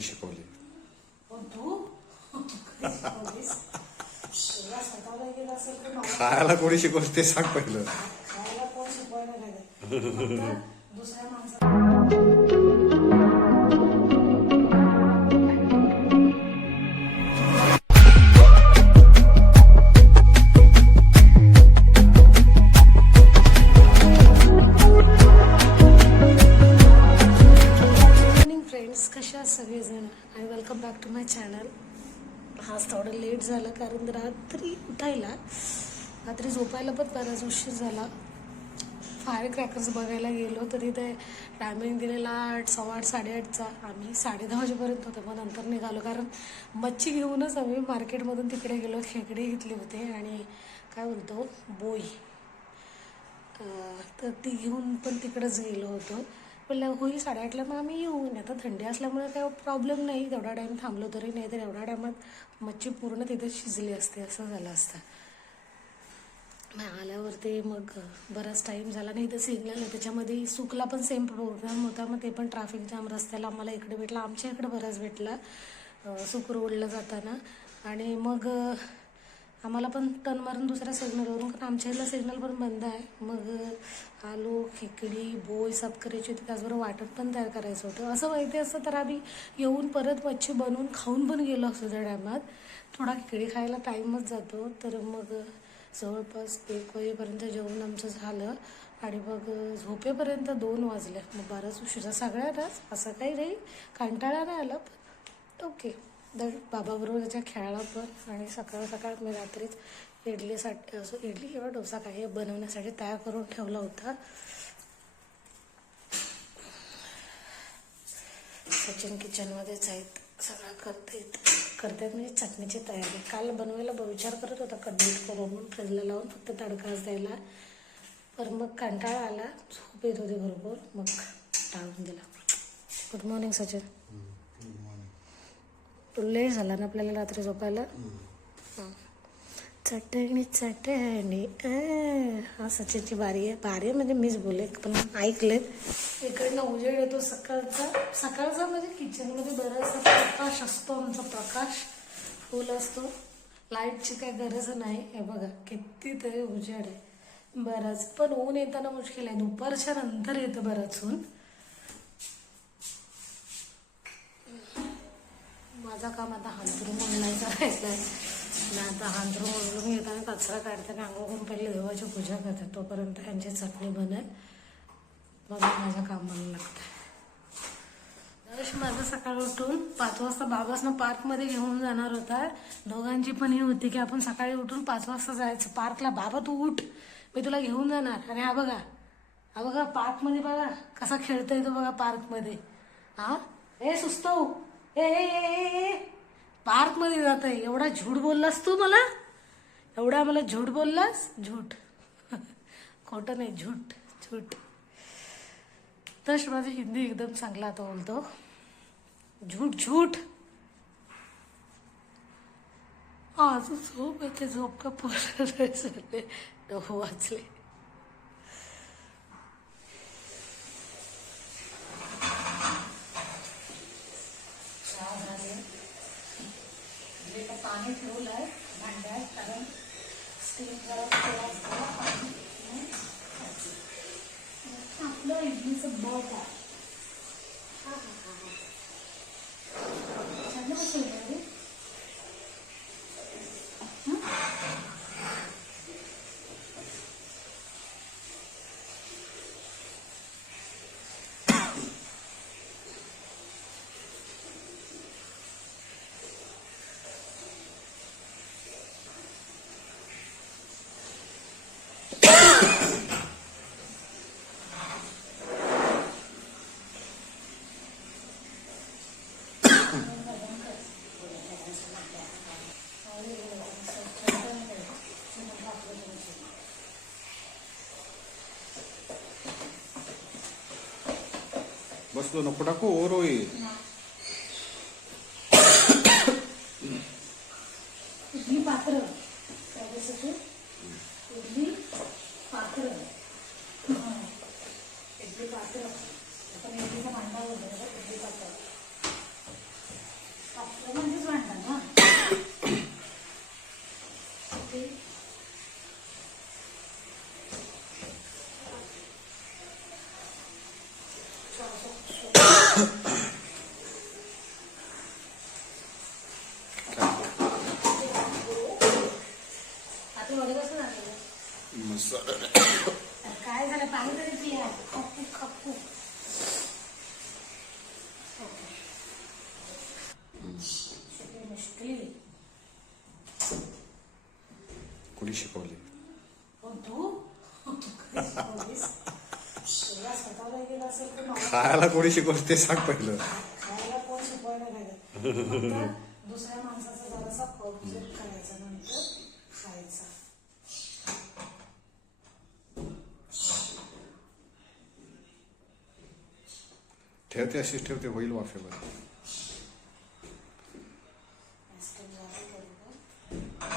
शिकवली तू स्वतःला गेलं असेल तर मला खायला कोणी शिकवली ते सांग पहिलं खायला कोण शिकवायला झोपायला पण बराच उशीर झाला. फायर क्रॅकर्स बघायला गेलो तरी ते टायमिंग दिलेला आठ सव्वा आठ साडेआठचा आम्ही साडे दहा वाजेपर्यंत होतो मग नंतर निघालो. कारण मच्छी घेऊनच आम्ही मार्केटमधून तिकडे गेलो खेकडे घेतले होते आणि काय म्हणतो बोई. तर ती घेऊन पण तिकडंच गेलो होतो. म्हणलं होईल साडेआठला मग आम्ही येऊन आता थंडी असल्यामुळे काय प्रॉब्लेम नाही. तेवढा टाईम थांबलो तरी नाही तर एवढ्या टायमात मच्छी पूर्ण तिथे शिजली असते असं झालं असतं. आल्यावरती मग बराच टाईम झाला. नाही तर सिग्नल आहे त्याच्यामध्ये सुकला पण सेम प्रोग्राम होता. मग ते पण ट्रॅफिक जाम रस्त्याला आम्हाला इकडे भेटला. आमच्या इकडे बराच भेटला सुक रोडला जाताना. आणि मग आम्हाला पण टर्न मारून दुसऱ्या सिग्नलवरून कारण आमच्या इथला सिग्नल पण बंद आहे. मग आलू खेकडी बोय सब करायची होती. त्याचबरोबर वाटण पण तयार करायचं होतं. असं माहिती असतं तर आम्ही येऊन परत मच्छी बनवून खाऊन पण गेलो असतो त्या टायमात थोडा खेकडी खायला टाईमच जातो. तर मग जवळपास एक वाजेपर्यंत जेवण आमचं झालं. आणि मग झोपेपर्यंत दोन वाजले. मग बाराच उशिरा सगळ्यांनाच असं काही नाही. कंटाळा नाही आला पण ओके दर बाबाबरोबर त्याच्या खेळाला पण आणि सकाळ सकाळ मी रात्रीच इडलीसाठी असं इडली किंवा डोसा काही बनवण्यासाठी तयार करून ठेवला होता. सचिन किचनमध्येच आहेत. सगळं करतायत करतायत म्हणजे चटणीची तयारी. काल बनवायला ब- विचार करत होता कढीत करून फ्रीजला लावून फक्त तडकाच द्यायला. पण मग कंटाळा आला झोप येत होती बरोबर मग टाळून दिला. Good morning Sachin. लेट झाला ना आपल्याला रात्री झोपायला? हं. चटणी चटणी. हा सचिनची बारी आहे. बारी आहे म्हणजे मीच बोले पण ऐकलेत इकडनं उजेड येतो सकाळचा. सकाळचा म्हणजे किचनमध्ये बराचसा प्रकाश असतो आमचा प्रकाश. फुल असतो. लाईटची काही गरज नाही. हे बघा कितीतरी उजेड आहे. बराच. पण ऊन येताना मुश्किल आहे. दुपारच्या नंतर येतं बरंच ऊन. माझा काम आता हांतरून म्हणण्याचा राहिला आहे मी आता हांतरून ओढून घेताना कचरा काढताना आणि पहिले देवाची पूजा करतात तोपर्यंत ह्यांची चटणी बनत मग माझ्या कामाला लागतं. दर्श माझं सकाळ उठून पाच वाजता बाबासनं पार्कमध्ये घेऊन जाणार होता. दोघांची पण ही होती की आपण सकाळी उठून पाच वाजता जायचं. पार्कला बाबा तू उठ. मी तुला घेऊन जाणार. आणि हा बघा हा बघा पार्कमध्ये बघा कसा खेळतोय तो बघा पार्कमध्ये. हा? ए सुस्तो हो. ए ए ए, ए, ए. पार्कमध्ये जात आहे एवढा झूट बोललास तू मला? एवढा मला झूट बोललास? झूट खोटं नाही झूट झूट तश माझी हिंदी एकदम चांगला आता बोलतो. झूट झूट अजून झोप येते झोप का पोर वाचले झाले नऊ वाजले चहा झाले म्हणजे आता पाणी ठेवलं आहे भांड्यात कारण स्टील पाणी आपलं इडलीचं बट आहे हा, हा, हा, हा. छान बसेल का रे? बसलो नको टाकू ओर होईल इडली पात्र त्याच्यासाठी इडली पात्र हं. इडली पात्र आपण इडलीचं भांडा वगैरे बघ, इडली पात्र पात्र म्हणजेच भांडा ना ते आता वगैरे कसं झालेलं मस्त काय झालं पाणी तरी पिया खप्पू खप्पू मुश्किल कोणी शिकवली पण तू तू कधी शिकवलीस? तुला स्वतःला गेलं असेल तर मला खायला कोणी शिकवलं ते सांग पहिलं दुसऱ्या माणसाचा जरासा करायचा खायचा ठेवते अशीच ठेवते होईल वाफेवर Master झालं करू का?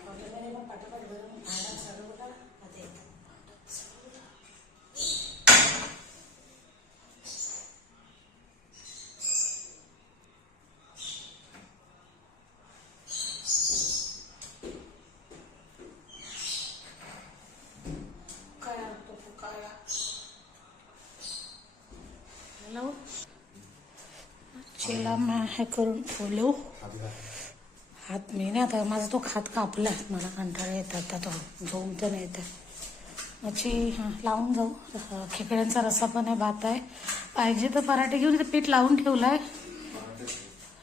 हॉटेलमध्ये मग पटापट गरम भांडा सरवला आता येतं. काळा तो काळा हॅलो चेला मैं हे करून फुलू हात मी नाही आता माझा तो हात कापला मला कंटाळा येतात आता तो. झोम तर नाही येत मच्छी हां लावून जाऊ. खेकड्यांचा रस्सा पण आहे भात आहे. पाहिजे तर पराठे घेऊन इथं पीठ लावून ठेवलं आहे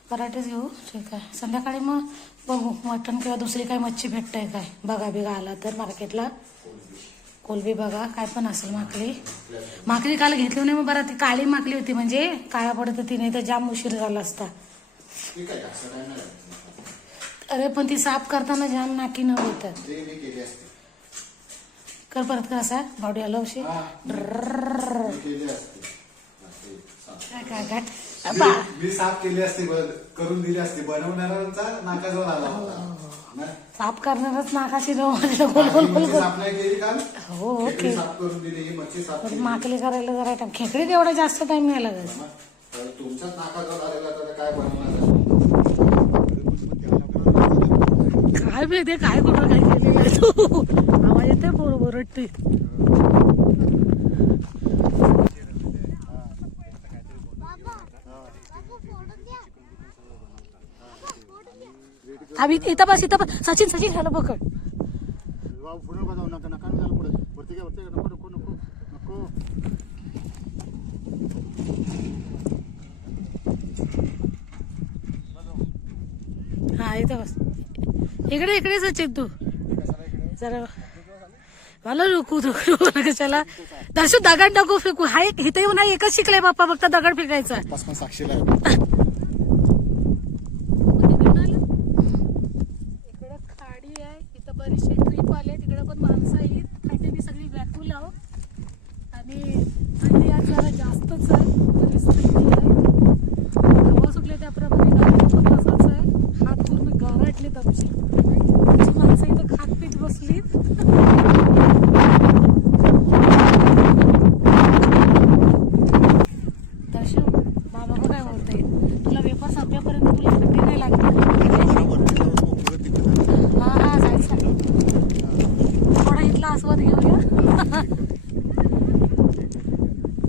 पराठेच घेऊ. ठीक आहे. संध्याकाळी मग बघू मटण किंवा दुसरी काय मच्छी भेटतंय काय. बघा बिघा आला तर मार्केटला कोलबी बघा काय पण असेल माकली माकली काल घेतली नाही मग बरं ती काळी माकली होती म्हणजे काळा पडत होती नाही तर जाम उशीर झाला असता. अरे पण ती साफ करताना जाम नाकी न होतात. कर परत कर असा बावडी आला उशी काय काय काय मी साफ केली असती करून दिली असती. बनवणाऱ्यांचा नाकाजवळ आला होता? साफ करणारच नाकाशी ही साफ नाही केली हो खेकडी ओके साफ करून दिली ही मच्छी साफ पण केली. माकली करायला जरा टाइम खेकडे तेवढा जास्त टाइम नाही लागत. तुमच्याच नाकाजवळ आलेला तर काय बनवणार काय माहिती काय कुठं काय केलेलं तू? आवाज येते बरोबर आम्ही इथं बस इथं बस. सचिन सचिन झालं पकड. नका नको नको नको हा इथं बस. इकडे इकडे सचिन तू. जरा मला नको नको मला कशाला. दर्शू दगड नको फेकू. हा एक इथे येऊन हा एकच शिकलाय बाप्पा फक्त दगड फेकायचा. पण साक्षीला इकडं खाडी आहे इथं बरीचशी ट्रिप आले तिकडे पण माणसं आहेत. सगळी व्याकुल आहो आणि थंडी आज जरा जास्तच आहे बरीच थंडी आहे. हवा सुटले त्याप्रमाणे गाडी पण तसाच आहे. हात पूर्ण गारटले माणसं इथं खात पीत बसली दर्शन बाबा मग काय बोलते तुला वेपर संपेपर्यंत तुला थंडी नाही लागणार हा हा जायचं थोडा इथला आस्वाद घेऊया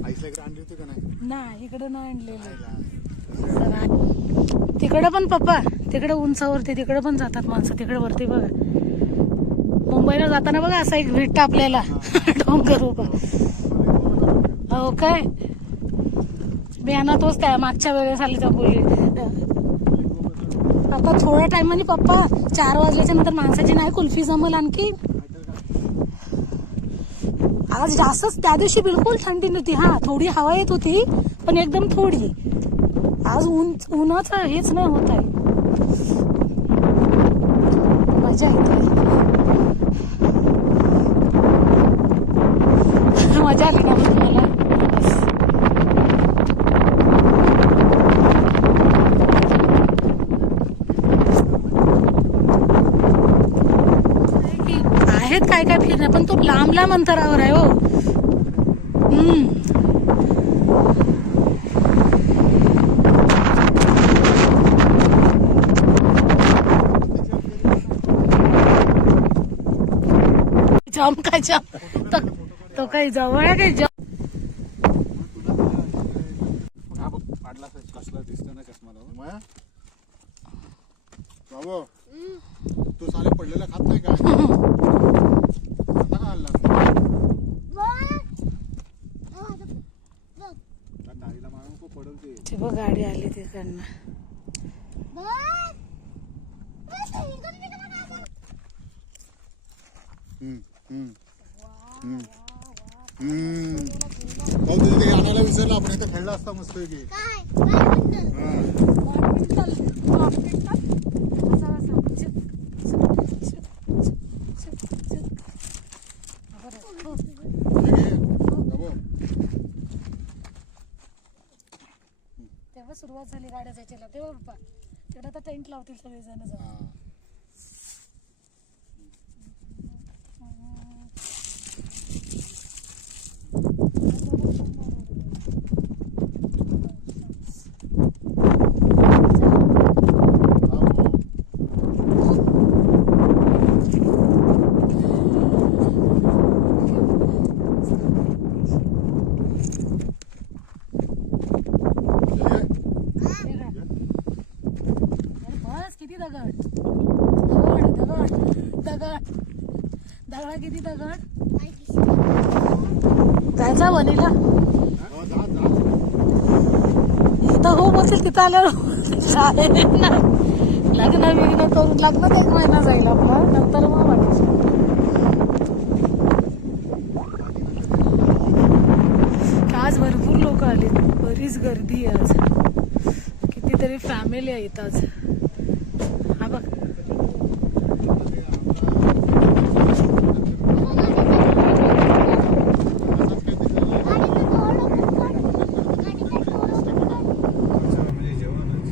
आईसला इकडे आणली होती का नाही नाही इकडं नाही आणलेलं. तिकडं पण पप्पा तिकडे उंचावरती तिकडे पण जातात माणसं तिकडे वरती बघा. मुंबईला जाताना बघा असा एक भेटतं आपल्याला. डोंगर उभा. हो काय? बियाणा तोच त्या मागच्या वेळेस आली त्या बोली आता थोड्या टायमाने पप्पा चार वाजल्याच्या नंतर माणसाची नाही कुल्फी जमल आणखी. आज जास्तच त्या दिवशी बिलकुल थंडी नव्हती. हा थोडी हवा येत होती. पण एकदम थोडी. आज ऊन उन्हाचं हेच नाही होत आहे. मजा येते. मजा आली ना मला आहेत काय काय फिरणं? पण तो लांब लांब अंतरावर आहे हो. जाम काय जाम तो- तो काही जवळ आहे काही जाम कसला दिसतो ना चष्मा लावून. मग? बाबू तू साले पडलेला खात नाही का आता का हल्ला त्या दाढीला मारून खूप पडवते ते बघ गाडी आली तिकडनं हम्म. भाऊ तुझं ते आणायला विसरलं आपण इथं खेळला असता मस्त की तेव्हा सुरुवात झाली गाड्या जायच्याला तेव्हा पप्पा तेवढा आता टेंट लावतील सगळेजण जाऊन अरे बस किती दगड दगड दगड दगड दगड किती दगड जायचा वनीला. इथं हो बसेल तिथं आल्यावर हो ना. लग्न विघ्न करून लग्न एक महिना जाईल आपला नंतर मग वाटत आज भरपूर लोक आले बरीच गर्दी आहे आज. कितीतरी फॅमिली आहेत आज हा बघ म्हणजे जेवणच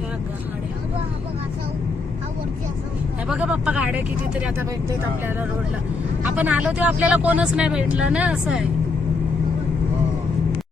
या गाड्या हे बघा पप्पा गाड्या कितीतरी आता भेटतात आपल्याला रोडला आपण आलो तेव्हा आपल्याला कोणच नाही भेटलं ना असं आहे.